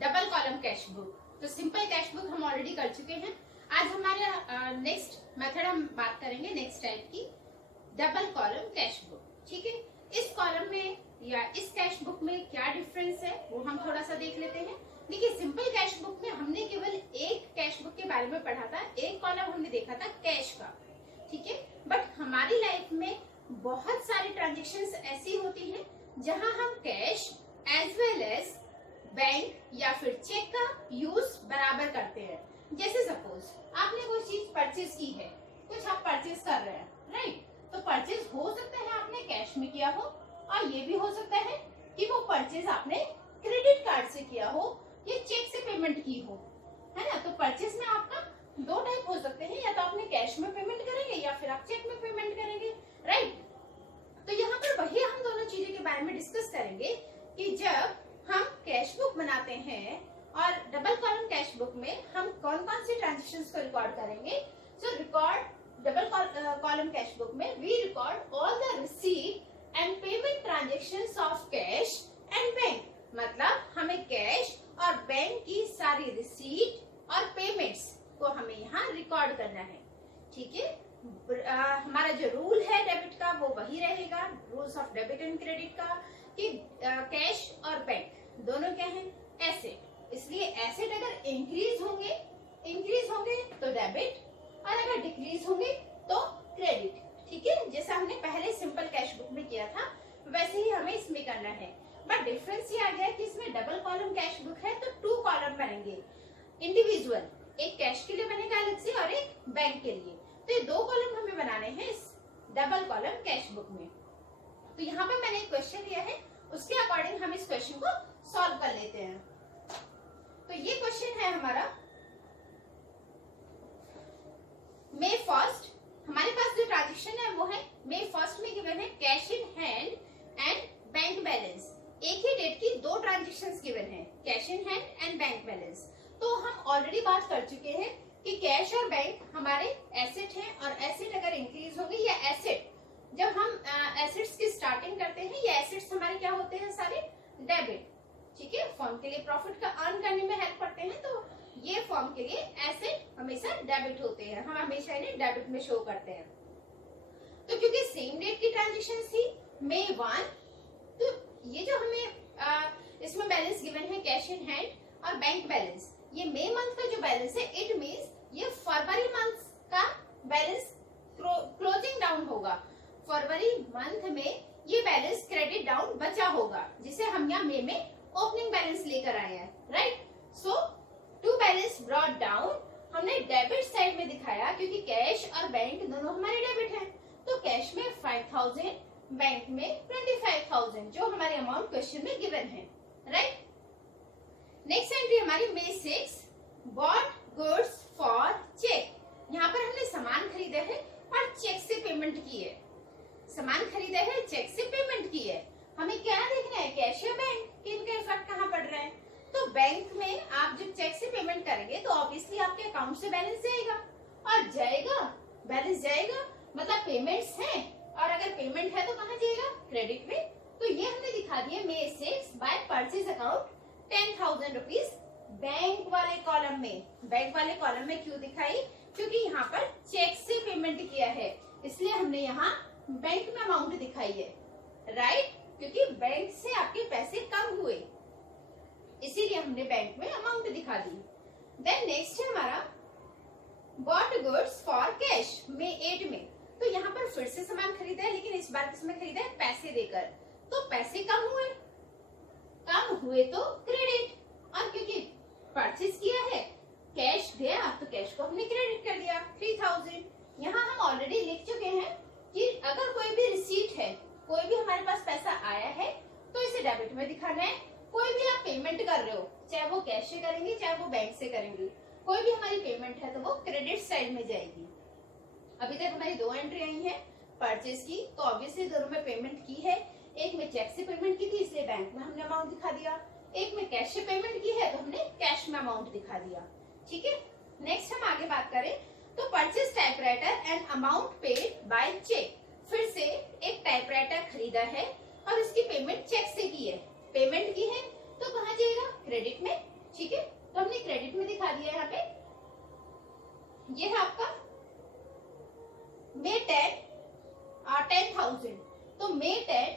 Double column cash book. तो simple cash book हम already कर चुके हैं। आज हमारे नेक्स्ट मेथड हम बात करेंगे नेक्स्ट टाइप की, डबल कॉलम कैश बुक। ठीक है, इस कॉलम में या इस कैश बुक में क्या डिफरेंस है वो हम थोड़ा सा देख लेते हैं। देखिए, सिंपल कैश बुक में हमने केवल एक कैश बुक के बारे में पढ़ा था, एक कॉलम हमने देखा था कैश का। ठीक है, बट हमारी लाइफ में बहुत सारी ट्रांजेक्शन्स ऐसी होती हैं जहां हम cash as well as bank या फिर चेक का यूज बराबर करते हैं। जैसे सपोज आपने कोई चीज परचेज की है, कुछ आप परचेज कर रहे हैं, राइट? तो परचेज हो सकता है आपने कैश में किया हो, और ये भी हो सकता है कि वो परचेज आपने क्रेडिट कार्ड से किया हो या चेक से पेमेंट की हो, है ना? तो परचेज में आपका दो टाइप हो सकते हैं, या तो आपने कैश में पेमेंट करेंगे या फिर आप चेक में पेमेंट करेंगे, राइट? तो यहाँ पर वही हम दोनों चीजों के बारे में डिस्कस करेंगे कि जब हम कैश बुक बनाते हैं और डबल कॉलम कैश बुक में हम कौन कौन सी ट्रांजेक्शन्स को रिकॉर्ड करेंगे। So record double column cash book में we record all the receipt and payment transactions of cash and bank. मतलब हमें कैश और बैंक की सारी रिसीट और पेमेंट्स को हमें यहाँ रिकॉर्ड करना है। ठीक है, हमारा जो रूल है डेबिट का वो वही रहेगा, rules of debit and credit का, कि कैश और बैंक दोनों क्या हैं, एसेट। इसलिए एसेट अगर इंक्रीज होंगे तो डेबिट, और अगर डिक्रीज होंगे तो क्रेडिट। ठीक है, जैसा हमने पहले सिंपल कैश बुक में किया था वैसे ही हमें इसमें करना है। बट डिफरेंस ये आ गया कि इसमें डबल कॉलम कैश बुक है तो 2 कॉलम बनेंगे इंडिविजुअल, एक कैश के लिए बनेगा अलग से और एक बैंक के लिए। तो ये 2 कॉलम हमें बनाने हैं इस डबल कॉलम कैश बुक में। तो यहाँ पे मैंने एक क्वेश्चन दिया है, उसके अकॉर्डिंग हम इस क्वेश्चन को सॉल्व कर लेते हैं। तो ये क्वेश्चन है हमारा May 1st। हमारे पास जो ट्रांजेक्शन है वो है May 1st में गिवन है cash in hand and bank balance. एक ही डेट की 2 ट्रांजेक्शंस गिवन है, cash in hand and bank balance. तो हम ऑलरेडी बात कर चुके हैं कि कैश और बैंक हमारे एसेट हैं, और एसेट अगर इंक्रीज होंगे या एसेट, जब हम एसेट्स की स्टार्टिंग करते हैं ये एसेट्स हमारे क्या होते हैं, सारे डेबिट। ठीक है, फर्म के लिए प्रॉफिट का अर्न करने में हेल्प करते हैं, तो ये फर्म के लिए एसेट हमेशा डेबिट होते हैं, हम हमेशा इन्हें डेबिट में शो करते हैं। तो क्योंकि सेम डेट की ट्रांजेक्शन थी May 1, तो ये जो हमें इसमें बैलेंस गिवन है कैश इन हैंड और बैंक बैलेंस, ये मई मंथ का जो बैलेंस है इट मींस ये फरवरी मंथ का बैलेंस क्लोजिंग डाउन होगा। फरवरी मंथ में ये बैलेंस क्रेडिट डाउन बचा होगा, जिसे हम यहाँ मई में ओपनिंग बैलेंस लेकर आए हैं, right? So to balance brought down हमने डेबिट साइड में दिखाया, क्योंकि कैश और बैंक दोनों हमारे डेबिट हैं। तो कैश में 5000, बैंक में 25,000 जो हमारे अमाउंट क्वेश्चन में गिवन है, राइट? नेक्स्ट एंट्री हमारी May 6, bought goods for cheque. यहाँ पर हमने सामान खरीदा है और चेक से पेमेंट की है। सामान खरीदा है, चेक से पेमेंट की है। हमें क्या देखना है, कैश या बैंक, कि इनका इफेक्ट कहाँ पड़ रहा है। तो बैंक में आप जब चेक से पेमेंट करेंगे तो ऑब्वियसली आपके अकाउंट से बैलेंस जाएगा, और जाएगा बैलेंस जाएगा मतलब पेमेंट्स हैं, और अगर पेमेंट है तो कहाँ जाएगा, क्रेडिट में। तो ये हमने दिखा दिया May 6 by purchase account 10,000 rupees bank वाले कॉलम में। बैंक वाले कॉलम में क्यों दिखाई, क्योंकि यहाँ पर चेक से पेमेंट किया है, इसलिए हमने यहाँ बैंक में अमाउंट दिखाई है, राइट? क्योंकि बैंक से आपके पैसे कम हुए, इसीलिए हमने बैंक में अमाउंट दिखा दी। देन नेक्स्ट है हमारा bot goods for cash May 8 में। तो यहाँ पर फिर से सामान खरीदा है, लेकिन इस बार किसमें खरीदा है, पैसे देकर। तो पैसे कम हुए तो क्रेडिट, और क्योंकि परचेज किया है, कैश गया तो कैश को हमने क्रेडिट कर दिया 3000। यहाँ हम ऑलरेडी लिख चुके हैं कि अगर कोई भी रिसीट है, कोई भी हमारे पास पैसा आया है तो इसे डेबिट में दिखाना है। कोई भी आप पेमेंट कर रहे हो, चाहे वो कैश से करेंगे चाहे वो बैंक से करेंगे, कोई भी हमारी पेमेंट है तो वो क्रेडिट साइड में जाएगी। अभी तक हमारी 2 एंट्री आई है परचेज की, तो ऑब्वियसली दोनों में पेमेंट की है। एक में चेक से पेमेंट की थी इसलिए बैंक में हमने अमाउंट दिखा दिया, एक में कैश से पेमेंट की है तो हमने कैश में अमाउंट दिखा दिया। ठीक है, नेक्स्ट हम आगे बात करें तो purchase typewriter and amount paid by cheque. फिर से एक टाइपराइटर खरीदा है और इसकी पेमेंट चेक से की है, पेमेंट की है तो कहाँ जाएगा, क्रेडिट में। ठीक है, तो हमने क्रेडिट में दिखा दिया यहाँ पे। ये है आपका मे 10,000। तो मे 10,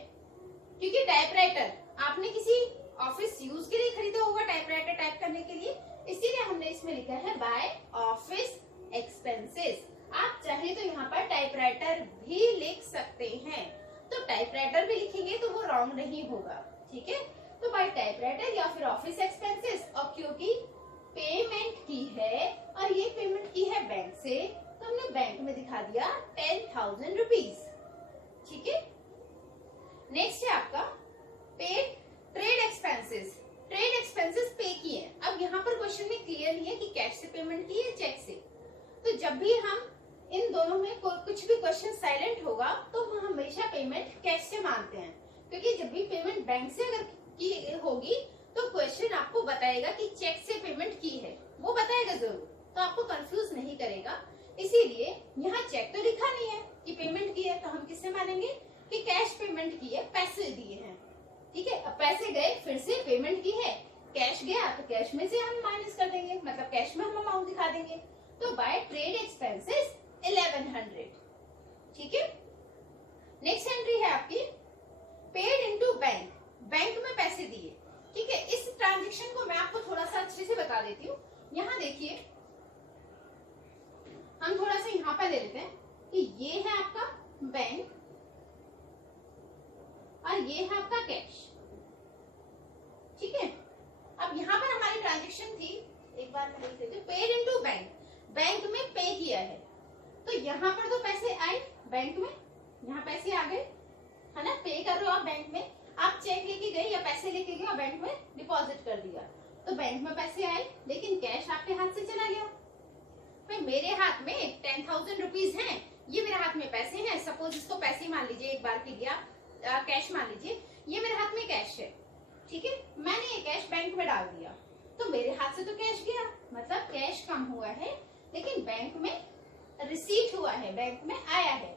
क्योंकि टाइपराइटर आपने किसी ऑफिस यूज के लिए खरीदा होगा, टाइपराइटर टाइप करने के लिए, इसीलिए हमने इसमें लिखा है बाय ऑफिस एक्सपेंसेस। आप चाहे तो यहाँ पर टाइपराइटर भी लिख सकते हैं, तो टाइपराइटर भी लिखेंगे तो वो रॉन्ग नहीं होगा, ठीक है। तो बाय टाइपराइटर या फिर ऑफिस एक्सपेंसेस, और क्योंकि पेमेंट की है और ये पेमेंट की है बैंक से, तो हमने बैंक में दिखा दिया 10,000 रुपीज, ठीक है। नेक्स्ट है आपका paid trade expenses. Trade expenses पे किए। अब यहाँ पर क्वेश्चन में क्लियर नहीं है कि कैश से पेमेंट की है चेक से। तो जब भी हम इन दोनों में कुछ भी क्वेश्चन साइलेंट होगा तो हम हमेशा पेमेंट कैश से मानते हैं, क्योंकि जब भी पेमेंट बैंक से अगर की होगी तो क्वेश्चन आपको बताएगा कि चेक से पेमेंट की है, वो बताएगा जरूर, तो आपको कंफ्यूज नहीं करेगा। इसीलिए यहाँ चेक तो लिखा नहीं है कि पेमेंट की है, तो हम किससे मानेंगे कि कैश पेमेंट की है, पैसे दिए हैं, ठीक है। अब पैसे गए, फिर से पेमेंट की है, कैश गया तो कैश में से हम माइनस कर देंगे, मतलब कैश में हम अमाउंट दिखा देंगे। तो बाय ट्रेड एक्सपेंसेस 1100, ठीक है। नेक्स्ट एंट्री है आपकी पेड इनटू बैंक। बैंक में पैसे दिए, ठीक है। इस ट्रांजेक्शन को मैं आपको थोड़ा सा अच्छे से बता देती हूँ। यहाँ देखिए, हम थोड़ा सा यहाँ पर ले लेते हैं कि ये है आपका बैंक और ये है आपका कैश, ठीक है। अब यहाँ पर हमारी ट्रांजेक्शन थी, एक बार मैं लिख देती हूँ, पेड इनटू बैंक। बैंक में पे किया है, तो यहाँ पर तो पैसे आए बैंक में, यहाँ पैसे आ गए, है ना। पे कर रहे हो आप बैंक में, आप चेक लेके गए या पैसे लेके गए और बैंक में डिपॉजिट कर दिया, तो बैंक में पैसे आए, लेकिन कैश आपके हाथ से चला गया। फिर मेरे हाथ में 10,000 रुपीज है, ये मेरे हाथ में पैसे हैं, सपोज इसको पैसे मान लीजिए, एक बार के लिए कैश मान लीजिए, ये मेरे हाथ में कैश है, ठीक है। मैंने ये कैश बैंक में डाल दिया, तो मेरे हाथ से तो कैश गया, मतलब कैश कम हुआ है, लेकिन बैंक में रिसीट हुआ है, बैंक में आया है।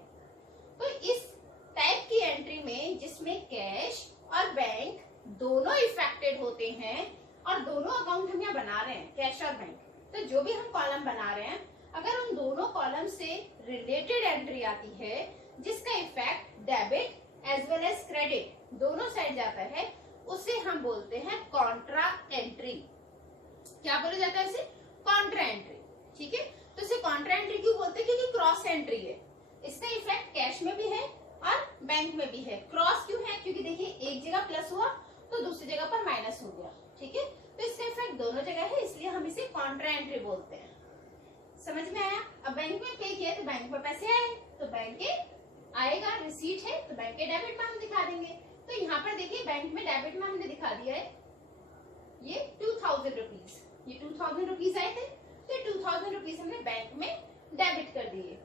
तो इस टाइप की एंट्री में जिसमें कैश और बैंक दोनों इफेक्टेड होते हैं और दोनों अकाउंट हम यहाँ बना रहे हैं, कैश और बैंक, तो जो भी हम कॉलम बना रहे हैं, अगर उन दोनों कॉलम से रिलेटेड एंट्री आती है जिसका effect debit as well as credit दोनों साइड जाता है, उसे हम बोलते हैं कॉन्ट्रा एंट्री। क्या बोला जाता है इसे? कॉन्ट्रा एंट्री, ठीक है। तो इसे कॉन्ट्रा एंट्री क्यों बोलते हैं? क्योंकि क्रॉस एंट्री है, इसका इफेक्ट कैश में भी है और बैंक में भी है। क्रॉस क्यों है? क्योंकि देखिए एक जगह प्लस हुआ तो दूसरी जगह पर माइनस हो गया, ठीक है। तो इसका इफेक्ट दोनों जगह है, इसलिए हम इसे कॉन्ट्रा एंट्री बोलते हैं। समझ में आया? अब बैंक में पे किया तो बैंक में पैसे आए, तो बैंक के आएगा, रिसीट है तो बैंक के डेबिट में हम दिखा देंगे। तो यहाँ पर देखिए बैंक में डेबिट में हमने दिखा दिया है ये 2000 रुपीज, ये 2000 रुपीज आए थे, तो 2000 रुपीज हमने बैंक में डेबिट कर दिए।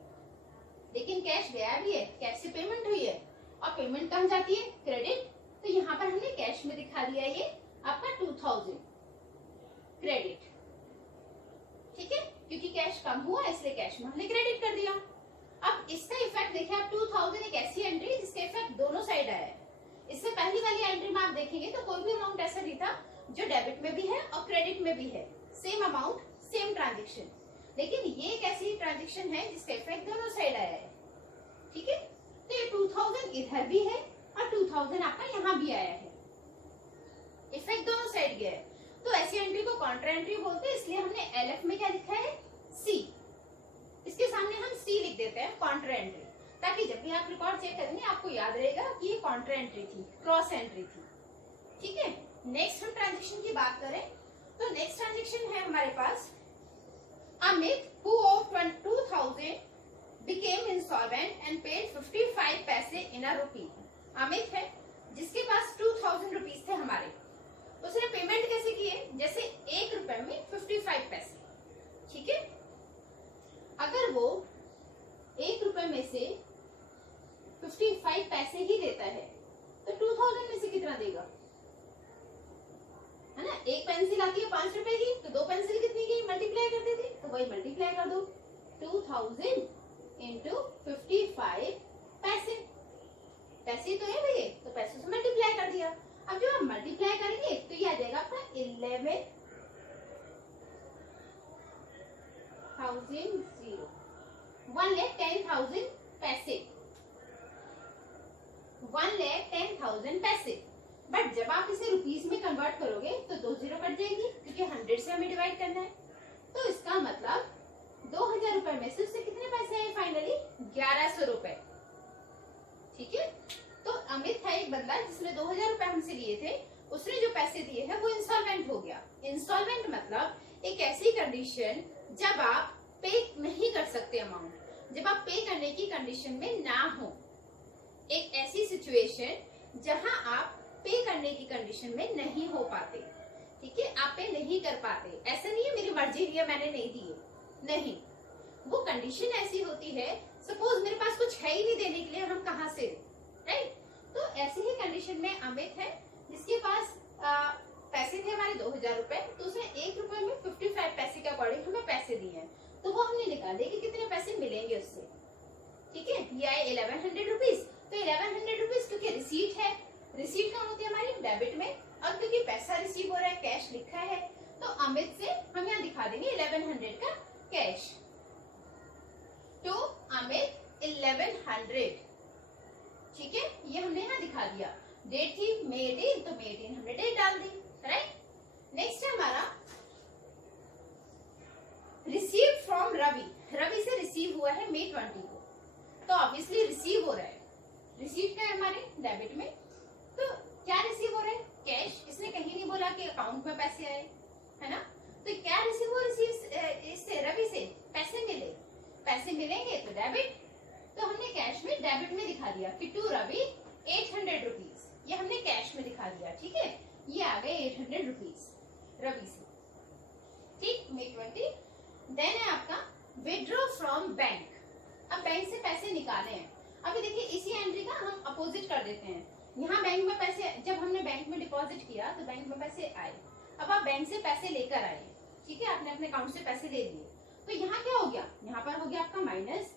लेकिन कैश गया भी है, कैश से पेमेंट हुई है और पेमेंट कहाँ जाती है? क्रेडिट। तो यहाँ पर हमने कैश में दिखा दिया ये आपका 2000 क्रेडिट, ठीक है, क्योंकि कैश कम हुआ इसलिए कैश में हमने क्रेडिट कर दिया। अब इसका इफेक्ट देखिए आप 2000 एक ऐसी एंट्री जिसका इफेक्ट दोनों साइड आया है। इससे पहली वाली एंट्री में आप देखेंगे तो कोई भी अमाउंट ऐसा नहीं था जो डेबिट में भी है और क्रेडिट में भी है, सेम अमाउंट सेम ट्रांजेक्शन। लेकिन ये एक ऐसी ट्रांजेक्शन है जिसका इफेक्ट दोनों साइड आया है, ठीक है। तो ये 2000 इधर भी है और 2000 आपका यहाँ भी आया है, इफेक्ट दोनों साइड गया है। तो ऐसी एंट्री को कॉन्ट्रा एंट्री बोलते हैं, इसलिए हमने एलएफ में क्या लिखा है? सी। इसके सामने हम सी लिख देते हैं, कॉन्ट्रा एंट्री, ताकि जब भी आप रिकॉर्ड चेक करेंगे आपको याद रहेगा कि ये कॉन्ट्रा एंट्री थी, क्रॉस एंट्री थी, ठीक है। नेक्स्ट हम ट्रांजेक्शन की बात करें तो नेक्स्ट ट्रांजेक्शन है हमारे पास Amit who owed 2000 became insolvent and paid 55 पैसे in a rupee। अमित है जिसके पास 2000 रुपीज थे हमारे, उसने पेमेंट कैसे किए? जैसे 1 रुपए में 55 पैसे, ठीक है। अगर वो 1 रुपए में से 55 पैसे ही देता है तो 2000 में से कितना देगा? है ना, एक पेंसिल आती है 5 रुपए की, तो 2 पेंसिल कितनी की मल्टीप्लाई करते थे, तो वही मल्टीप्लाई कर दो, 2000 इंटू 55 पैसे, पैसे तो है भैया, तो पैसे से मल्टीप्लाई कर दिया। अब जब आप मल्टीप्लाई करेंगे तो ये आ जाएगा आपका 11 1,10,000 पैसे, 1,10,000 पैसे। बट जब आप इसे रुपीस में कन्वर्ट करोगे तो 2 जीरो कट जाएंगी, क्योंकि 100 से हमें डिवाइड करना है। तो इसका मतलब 2,000 रुपए में से उससे कितने पैसे आए फाइनली? 1,100 रुपए। ठीक है, तो अमित था एक बंदा जिसने 2,000 रुपए हमसे लिए थे, उसने जो पैसे दिए हैं वो इंस्टॉलमेंट हो गया। इंस्टॉलमेंट मतलब एक ऐसी कंडीशन जब आप पे नहीं कर सकते अमाउंट, जब आप पे करने की कंडीशन में ना हो, एक ऐसी सिचुएशन जहां आप पे करने की कंडीशन में नहीं हो पाते। ठीक है, आप पे नहीं कर पाते, ऐसा नहीं है मेरी मर्जी नहीं है मैंने नहीं दिए, नहीं, वो कंडीशन ऐसी होती है, सपोज मेरे पास कुछ है ही नहीं देने के लिए, हम कहाँ से, राइट। तो ऐसी ही कंडीशन में अमित है जिसके पास पैसे थे हमारे 2,000 रुपए, तो उसने 1 रुपए में 55 पैसे के अकॉर्डिंग हमें पैसे दिए हैं, तो वो हमने निकाले कि कितने पैसे मिलेंगे उससे। ठीक है, ये आए 1100 रुपीज। तो 1100 रुपीज क्योंकि रिसीट है, रिसीट कहाँ होती है हमारी? डेबिट में, और क्योंकि पैसा रिसीव हो रहा है, कैश लिखा है, तो अमित से हम यहाँ दिखा देंगे 1100 का कैश। तो अमित 1100, ठीक है, ये हमने यहाँ दिखा दिया। डेट थी May 18, तो May 18 हमने डेट डाल दी, राइट। नेक्स्ट है हमारा रिसीव फ्रॉम रवि। रवि से रिसीव हुआ है May 20 को, तो ऑब्वियसली रिसीव हो रहा है, रिसीव का है हमारे डेबिट में, तो क्या रिसीव हो रहा है? कैश। इसने कहीं नहीं बोला कि अकाउंट में पैसे आए, है ना। तो क्या रिसीव हो? इससे रवि से पैसे मिले, पैसे मिलेंगे तो डेबिट, तो हमने कैश में डेबिट में दिखा दिया कि टू रवि 800 रुपीज, ये हमने कैश में दिखा दिया। ठीक है, ये आ गए 800 रुपीज रवि से। ठीक, May 20। देन है आपका विड्रॉ फ्रॉम बैंक। अब बैंक से पैसे निकाले हैं, अभी देखिए इसी एंट्री का हम अपोजिट कर देते हैं। यहाँ बैंक में पैसे, जब हमने बैंक में डिपॉजिट किया तो बैंक में पैसे आए, अब आप बैंक से पैसे लेकर आए, ठीक है, आपने अपने अकाउंट से पैसे ले लिए, तो यहाँ क्या हो गया? यहाँ पर हो गया आपका माइनस,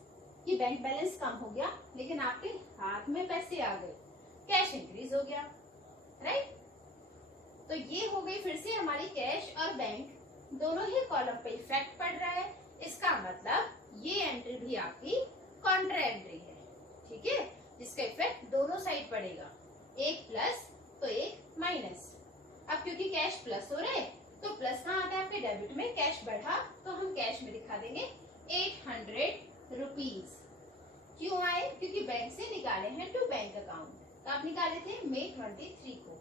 ये बैंक बैलेंस कम हो गया, लेकिन आपके हाथ में पैसे आ गए, कैश इंक्रीज हो गया, राइट। तो ये हो गई फिर से हमारी कैश और बैंक दोनों ही कॉलम पे इफेक्ट पड़ रहा है, इसका मतलब ये एंट्री भी आपकी कॉन्ट्रा एंट्री है। ठीक है, जिसका इफेक्ट दोनों साइड पड़ेगा, एक प्लस तो एक माइनस। अब क्योंकि कैश प्लस हो रहे तो प्लस कहाँ आता है आपके डेबिट में, कैश बढ़ा तो हम कैश में दिखा देंगे 800 रुपीज। क्यों आए? क्योंकि बैंक से निकाले हैं टू बैंक अकाउंट, तो आप निकाले थे May 23 को।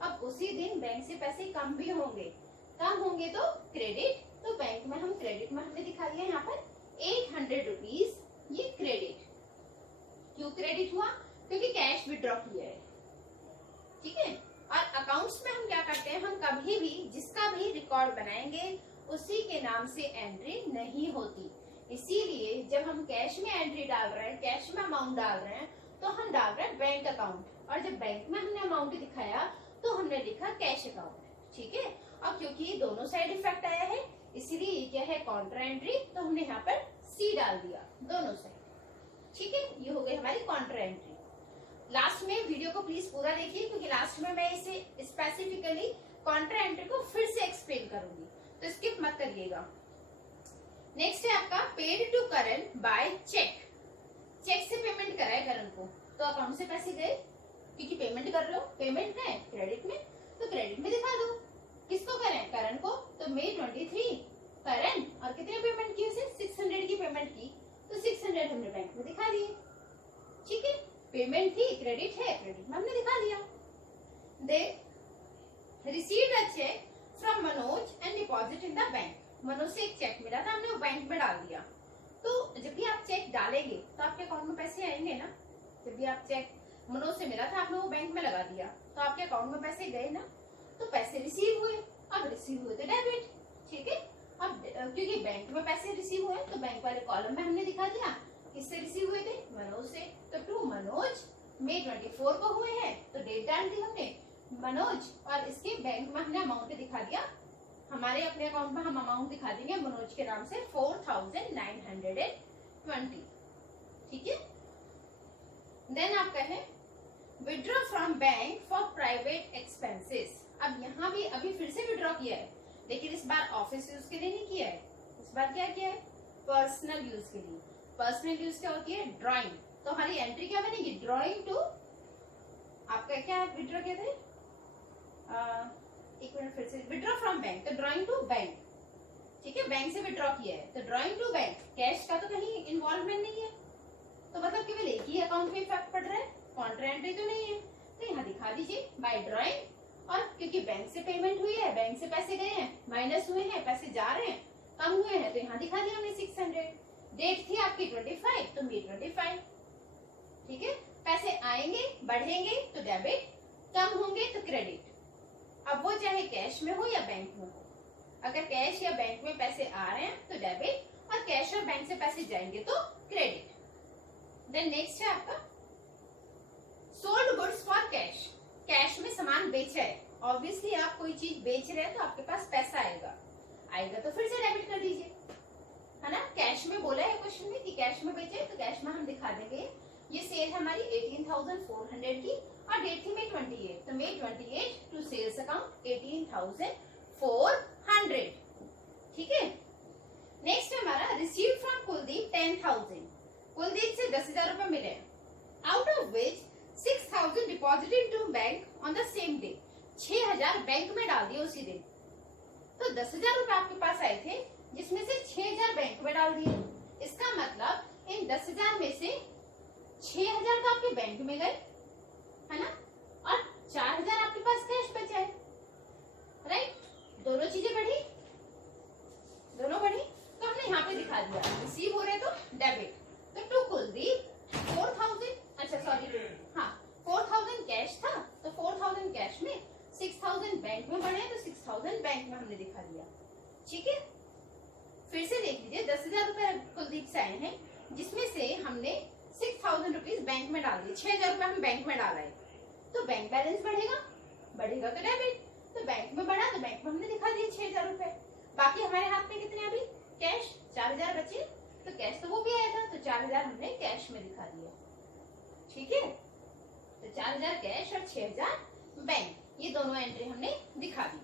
अब उसी दिन बैंक से पैसे कम भी होंगे, कम होंगे तो क्रेडिट, तो बैंक में हम क्रेडिट में हमने दिखा दिया यहाँ पर 800 रुपीज, ये क्रेडिट। क्यों क्रेडिट हुआ? क्योंकि कैश विड्रॉ किया है। ठीक है, और अकाउंट्स में हम क्या करते हैं, हम कभी भी जिसका भी रिकॉर्ड बनाएंगे उसी के नाम से एंट्री नहीं होती। इसीलिए जब हम कैश में एंट्री डाल रहे हैं, कैश में अमाउंट डाल रहे हैं, तो हम डाल रहे हैं बैंक अकाउंट, और जब बैंक में हमने अमाउंट दिखाया तो हमने लिखा कैश अकाउंट। ठीक है, और क्योंकि ये दोनों साइड इफेक्ट आया है इसीलिए ये क्या है, कॉन्ट्रा एंट्री, तो हमने यहाँ पर सी डाल दिया दोनों साइड। ठीक है, ये हो गई हमारी कॉन्ट्रा एंट्री। लास्ट में वीडियो को प्लीज पूरा देखिए, क्योंकि लास्ट में मैं इसे स्पेसिफिकली कॉन्ट्रा एंट्री को फिर से एक्सप्लेन करूंगी, तो स्किप मत करिएगा। नेक्स्ट है आपका paid to Karan by cheque. Cheque से पेमेंट कराए करण को, तो अकाउंट से पैसे गए, क्योंकि पेमेंट कर लो, पेमेंट है क्रेडिट में, तो क्रेडिट में दिखा दो। किसको करें? करण को, तो May 23 करण, और कितने पेमेंट की उसे? 600 की पेमेंट की, तो 600 हमने बैंक में दिखा दिए। ठीक है, पेमेंट थी, क्रेडिट है, क्रेडिट में हमने दिखा दिया। They received a cheque from Manoj and deposit in the bank. Manoj से एक चेक मिला था, हमने वो बैंक में डाल दिया। तो जब भी आप चेक डालेंगे तो आपके अकाउंट में पैसे आएंगे ना। जब भी आप चेक मनोज से मिला था, आपने वो बैंक में लगा दिया, तो आपके अकाउंट में पैसे गए ना, तो पैसे रिसीव हुए। अब रिसीव हुए तो डेबिट। ठीक है, अब क्योंकि बैंक में पैसे रिसीव हुए तो बैंक वाले कॉलम में हमने दिखा दिया किससे रिसीव हुए थे, मनोज से, तो टू मनोज May 24 को हुए हैं, तो डेट डाल दी हमने मनोज, और इसके बैंक में हमने अमाउंट दिखा दिया, हमारे अपने अकाउंट में हम अमाउंट दिखा देंगे मनोज के नाम से 4,920। ठीक है, देन आपका है withdraw from bank for private expenses. अब यहाँ भी अभी फिर से विड्रॉ किया है, लेकिन इस बार ऑफिस यूज के लिए नहीं किया है, इस बार क्या किया है, पर्सनल यूज के लिए। पर्सनल यूज क्या होती है? ड्राइंग। तो हमारी एंट्री क्या बनेगी? ड्राइंग टू, आपका क्या विड्रॉ क्या थे? एक मिनट फिर से, विड्रॉ फ्रॉम बैंक, तो ड्राइंग टू बैंक, ठीक है, बैंक से विड्रॉ किया है, तो ड्राइंग टू बैंक, कैश का तो कहीं इन्वॉल्वमेंट नहीं है, तो मतलब केवल एक ही अकाउंट में इफेक्ट पड़ रहा है, कॉन्ट्रा एंट्री तो नहीं है, तो यहाँ दिखा दीजिए बाय ड्राइंग। और क्योंकि बैंक से पेमेंट हुई है, बैंक से पैसे गए हैं, माइनस हुए हैं, पैसे जा रहे हैं, कम हुए हैं, तो यहाँ दिखा दिया हमने 600। डेट थी आपकी 25, तो May 25, ठीक है। पैसे आएंगे, बढ़ेंगे तो डेबिट, कम होंगे तो क्रेडिट। अब वो चाहे कैश में हो या बैंक में हो, अगर कैश या बैंक में पैसे आ रहे हैं तो डेबिट, और कैश और बैंक से पैसे जाएंगे तो क्रेडिट। देन नेक्स्ट है आपका sold goods for cash, cash में सामान बेचा है, ऑब्वियसली आप कोई चीज बेच रहे हैं तो आपके पास पैसा आएगा, आएगा तो फिर से डेबिट कर दीजिए, है ना। कैश में बोला है क्वेश्चन में कि कैश में बेचे, तो कैश में हम दिखा देंगे। ये सेल हमारी 18,400 की, और डेट थी May 28, तो May 28 टू सेल्स अकाउंट 18,400, ठीक है। नेक्स्ट है हमारा रिसीव फ्रॉम कुलदीप 10,000, कुलदीप से 10,000 रुपए मिले, out of which 6,000 deposited to bank on the same day, 6,000 bank में डाल दिए उसी दिन। तो 10,000 रुपए आपके पास आए थे, जिसमें से 6,000 बैंक में डाल दिए। इसका मतलब इन 10,000 में से 6,000 तो आपके बैंक में गए, है ना, और 4,000 आपके पास कैश बचा है, राइट। दोनों चीजें बढ़ी, दोनों बढ़ी, तो हमने यहाँ पे दिखा दिया रिसीव हो रहे तो डेबिट, तो टू कुलदीप 4,000, अच्छा सॉरी, हाँ 4,000 कैश था, तो 4,000 कैश में 6,000 बैंक में बढ़े, तो 6,000 बैंक में हमने दिखा दिया, ठीक है। फिर से देख लीजिए, 10,000 रुपए कुलदीप से आए हैं, जिसमें से हमने 6,000 रुपीज बैंक में डाल दिए, 6,000 रुपए हम बैंक में डाला है, तो बैंक बैलेंस बढ़ेगा, बढ़ेगा तो डेबिट, तो बैंक में बढ़ा तो बैंक में हमने दिखा दिए 6,000 रुपए। बाकी हमारे हाथ में कितने अभी कैश 4,000 बचे, तो कैश तो वो भी आया था, तो 4,000 हमने कैश में दिखा दिया, ठीक है। तो 4,000 कैश और 6,000 बैंक, ये दोनों एंट्री हमने दिखा दी।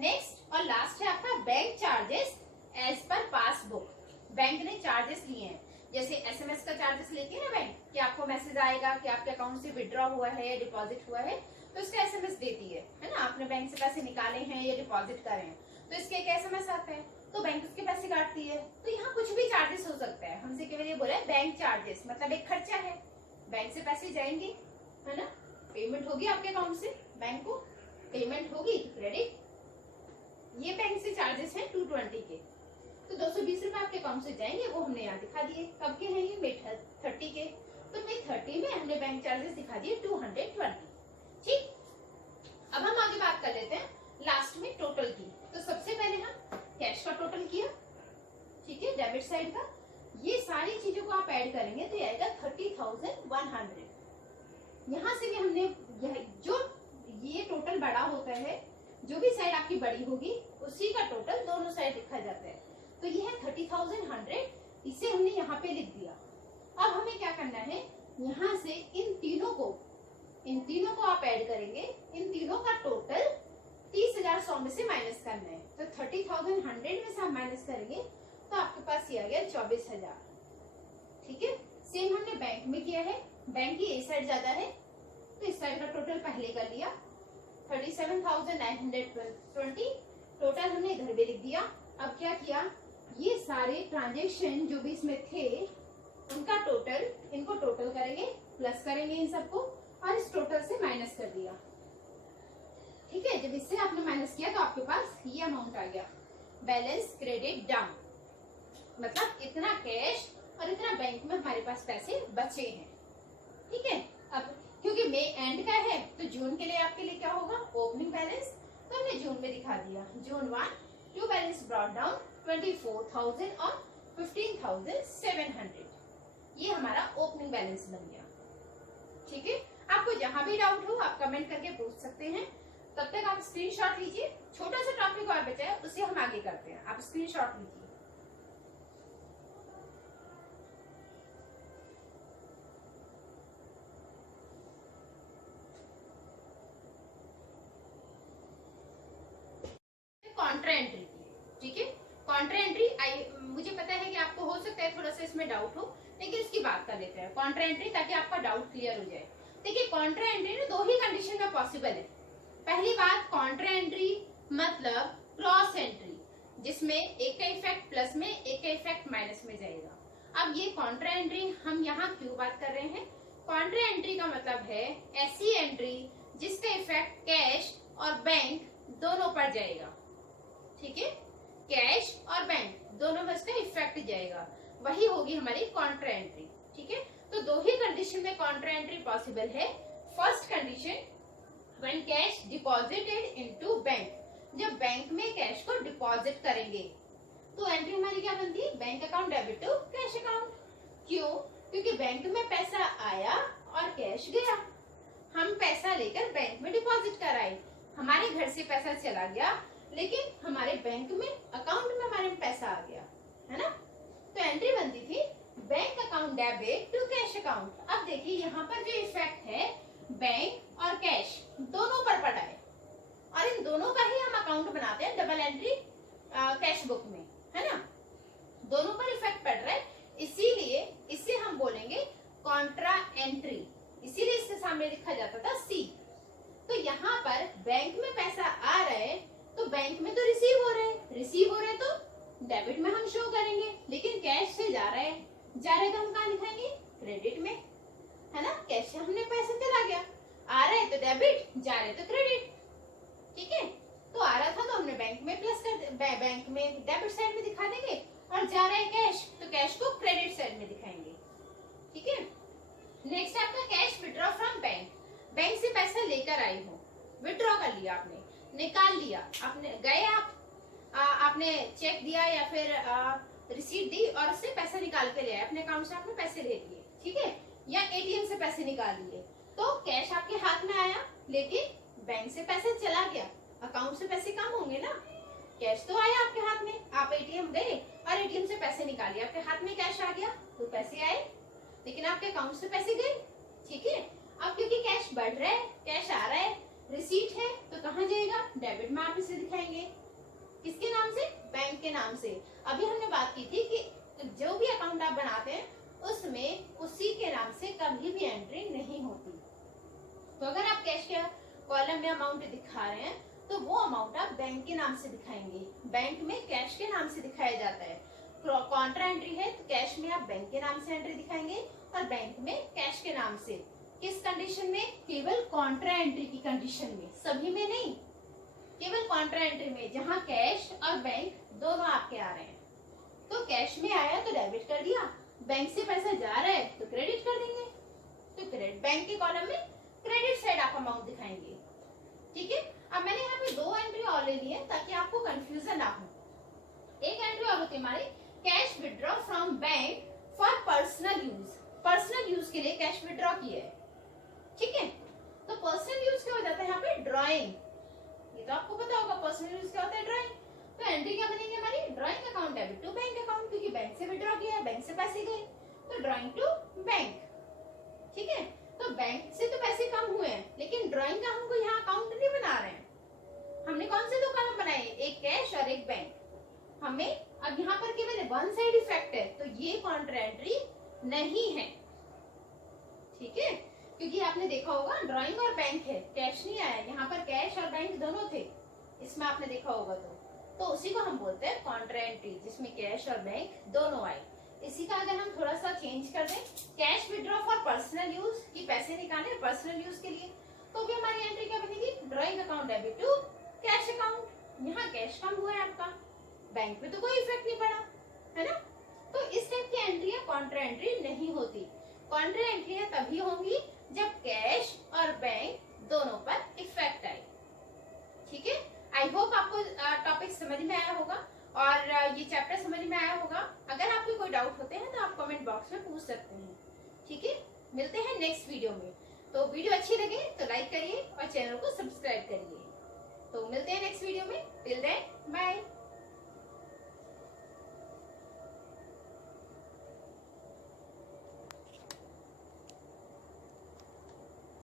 नेक्स्ट और लास्ट है आपका bank charges as per passbook. Bank ने चार्जेस लिए हैं, जैसे एसएमएस का चार्जेस लेके ना बैंक, कि आपको मैसेज आएगा कि आपके अकाउंट से विड्रॉ हुआ है या डिपॉजिट हुआ है, तो उसका एसएमएस देती है ना। आपने बैंक से पैसे निकाले हैं या डिपॉजिट करे हैं, तो इसके एक एसएमएस आता है, तो बैंक उसके पैसे काटती है। तो यहाँ कुछ भी चार्जेस हो सकता है, हमसे केवल ये बोला है बैंक चार्जेस, मतलब एक खर्चा है, बैंक से पैसे जाएंगे, है ना, पेमेंट होगी आपके अकाउंट से बैंक को, पेमेंट होगी क्रेडिट, ये बैंक से चार्जेस हैं 220 के, तो 220 रुपए आपके अकाउंट से जाएंगे, वो हमने यहाँ दिखा दिए। कब के हैं ये? May 30 के, तो May 30 में हमने बैंक चार्जेस दिखा दिए 220, ठीक। अब हम आगे बात कर लेते हैं लास्ट में टोटल की। तो सबसे पहले हम कैश का टोटल किया, ठीक है, डेबिट साइड का, ये सारी चीजों को आप ऐड करेंगे तो ये आएगा 30,100। यहाँ से भी हमने जो ये टोटल बड़ा होता है, जो भी साइड आपकी बड़ी होगी उसी का टोटल दोनों साइड लिखा जाता है, तो ये है 30,100, इसे हमने यहाँ पे लिख दिया। अब हमें क्या करना है, यहाँ से इन तीनों को आप ऐड करेंगे, इन तीनों का टोटल 30,100 में से माइनस करना है, तो 30,100 में से आप माइनस करेंगे तो आपके पास ये आ गया 24,000, ठीक है। सेम हमने बैंक में किया है, बैंक की ए साइड ज्यादा है, तो इस साइड का टोटल पहले कर लिया 37,920, टोटल हमने इधर भी लिख दिया। अब क्या किया, ये सारे ट्रांजेक्शन जो भी इसमें थे उनका टोटल, इनको टोटल करेंगे, प्लस करेंगे इन सबको, और इस टोटल से माइनस कर दिया, ठीक है। जब इससे आपने माइनस किया तो आपके पास ये अमाउंट आ गया, बैलेंस क्रेडिट डाउन, मतलब इतना कैश और इतना बैंक में हमारे पास पैसे बचे हैं, ठीक है। अब क्योंकि मई एंड का है, तो जून के लिए आपके लिए क्या होगा, ओपनिंग बैलेंस, तो हमने जून में दिखा दिया, जून 1 टू बैलेंस ब्रॉट डाउन 24,000 और 15,700, ये हमारा ओपनिंग बैलेंस बन गया, ठीक है। आपको जहां भी डाउट हो आप कमेंट करके पूछ सकते हैं, तब तक आप स्क्रीनशॉट लीजिए। छोटा सा टॉपिक और बचा है, उसे हम आगे करते हैं, आप स्क्रीनशॉट लीजिए। कॉन्ट्रा एंट्री, ठीक है, कॉन्ट्रा एंट्री मुझे पता है कि आपको हो सकता है थोड़ा सा इसमें डाउट हो, लेकिन इसकी बात कर लेते हैं कॉन्ट्रा एंट्री, ताकि आपका डाउट क्लियर हो जाए। देखिए कॉन्ट्रा एंट्री ना दो ही कंडीशन में पॉसिबल है। पहली बात, कॉन्ट्रा एंट्री मतलब क्रॉस एंट्री, जिसमें एक का इफेक्ट प्लस में, एक का इफेक्ट माइनस में जाएगा। अब ये कॉन्ट्रा एंट्री हम यहाँ क्यों बात कर रहे हैं? कॉन्ट्रा एंट्री का मतलब है ऐसी एंट्री जिसका इफेक्ट कैश और बैंक दोनों पर जाएगा। ठीक है, कैश और बैंक दोनों में इसका इफेक्ट जाएगा, वही होगी हमारी कॉन्ट्रा एंट्री। ठीक है, तो दो ही कंडीशन में कॉन्ट्रा एंट्री पॉसिबल है। First condition, when cash deposited into bank, जब बैंक में कैश को डिपॉजिट करेंगे तो एंट्री हमारी क्या बनती है? Bank account debit to cash account. क्यों? क्योंकि बैंक में पैसा आया और कैश गया। हम पैसा लेकर बैंक में डिपॉजिट कराए, हमारे घर से पैसा चला गया, लेकिन हमारे बैंक में अकाउंट में हमारे पैसा आ गया, है ना? तो एंट्री बनती थी bank account debit to cash account. अब देखिए यहाँ पर जो इफेक्ट है बैंक और कैश दोनों पर पड़ा है, और इन दोनों का ही हम अकाउंट बनाते हैं डबल एंट्री कैश बुक में, है ना? दोनों पर इफेक्ट पड़ रहा है, इसीलिए इसे हम बोलेंगे कॉन्ट्रा एंट्री। इसीलिए इसके सामने लिखा जाता था सी। तो यहाँ पर बैंक में पैसा आ रहा है तो बैंक में तो रिसीव हो रहे हैं तो डेबिट में हम शो करेंगे, लेकिन कैश से जा रहा है तो हम कहाँ दिखाएंगे? क्रेडिट में, है ना? कैश से हमने पैसा चला गया, आ रहा है तो डेबिट, जा रहे तो क्रेडिट। ठीक है, तो आ रहा था तो हमने बैंक में प्लस कर, बैंक में डेबिट साइड में दिखा देंगे, और जा रहा है कैश तो कैश को क्रेडिट साइड में दिखाएंगे। ठीक है, नेक्स्ट आपका cash withdraw from bank. Bank से पैसा लेकर आई हो, विड्रॉ कर लिया आपने, निकाल लिया आपने, गए आपने चेक दिया या फिर रिसीट दी और उससे पैसा निकाल के ले आए, अपने अकाउंट से आपने पैसे ले लिए। ठीक है, या एटीएम से पैसे निकाल लिए, तो कैश आपके हाथ में आया, लेकिन बैंक से पैसा चला गया, अकाउंट से पैसे कम होंगे ना। कैश तो आया आपके हाथ में, आप एटीएम गए और एटीएम से पैसे निकालिए, आपके हाथ में कैश आ गया तो पैसे आए, लेकिन आपके अकाउंट से पैसे गए। ठीक है, अब क्योंकि कैश बढ़ रहा है, कैश आ रहा है, रिसीट है, तो कहाँ जाएगा? डेबिट में आप इसे दिखाएंगे, किसके नाम से? बैंक के नाम से। अभी हमने बात की थी कि जो भी अकाउंट आप बनाते हैं उसमें उसी के नाम से कभी भी एंट्री नहीं होती। तो अगर आप कैश के कॉलम में अमाउंट दिखा रहे हैं तो वो अमाउंट आप बैंक के नाम से दिखाएंगे। बैंक में कैश के नाम से दिखाया जाता है। कॉन्ट्रा एंट्री है तो कैश में आप बैंक के नाम से एंट्री दिखाएंगे और बैंक में कैश के नाम से। किस कंडीशन में? केवल कॉन्ट्रा एंट्री की कंडीशन में, सभी में नहीं, केवल कॉन्ट्रा एंट्री में, जहां कैश और बैंक दोनों आपके आ रहे हैं। तो कैश में आया तो डेबिट कर दिया, बैंक से पैसा जा रहा है तो क्रेडिट कर देंगे। तो क्रेडिट, बैंक के कॉलम में क्रेडिट साइड आप अमाउंट दिखाएंगे। ठीक है, अब मैंने यहाँ पे दो एंट्री और ले ली है ताकि आपको कंफ्यूजन ना हो। एक एंट्री और होती है हमारी cash withdraw from bank for personal use. Personal use के लिए कैश विड्रॉ किया है। ठीक है, तो पर्सनल यूज क्या हो जाता है यहाँ पे? ड्राइंग। ये तो आपको पता होगा पर्सनल यूज क्या होता है? ड्राइंग। तो एंट्री क्या बनेगी हमारी? Drawing account debit to bank account, क्योंकि बैंक से विड्रॉ किया है, बैंक से पैसे गए, तो ड्राइंग टू बैंक। ठीक है, तो बैंक से तो पैसे कम हुए हैं, लेकिन ड्राइंग का हमको यहाँ अकाउंट नहीं बना रहे हैं। हमने कौन से दो कॉलम बनाए? एक कैश और एक बैंक। हमें अब यहाँ पर केवल वन साइड इफेक्ट है, तो ये कॉन्ट्रा एंट्री नहीं है। ठीक है, क्योंकि आपने देखा होगा ड्राइंग और बैंक है, कैश नहीं आया, यहाँ पर कैश और बैंक दोनों थे, इसमें आपने देखा होगा तो उसी को हम बोलते हैं कॉन्ट्रा एंट्री, जिसमें कैश और बैंक दोनों आए। इसी का अगर हम थोड़ा सा चेंज कर दें, cash withdraw for personal use, की पैसे निकाले पर्सनल यूज के लिए, तो भी हमारी एंट्री क्या बनेगी? Drawing account debit to cash account. यहाँ कैश कम हुआ है आपका, बैंक में तो कोई इफेक्ट नहीं पड़ा, है ना? तो इस टाइप की एंट्री कॉन्ट्रा एंट्री नहीं होती। कॉन्ट्रा एंट्री तभी होंगी जब कैश और बैंक दोनों पर इफेक्ट आए। ठीक है, आई होप आपको टॉपिक समझ में आया होगा और ये चैप्टर समझ में आया होगा। अगर आपको कोई डाउट होते हैं तो आप कमेंट बॉक्स में पूछ सकते हैं। ठीक है, मिलते हैं नेक्स्ट वीडियो में। तो वीडियो अच्छी लगे तो लाइक करिए और चैनल को सब्सक्राइब करिए। तो मिलते हैं नेक्स्ट वीडियो में। Till then bye.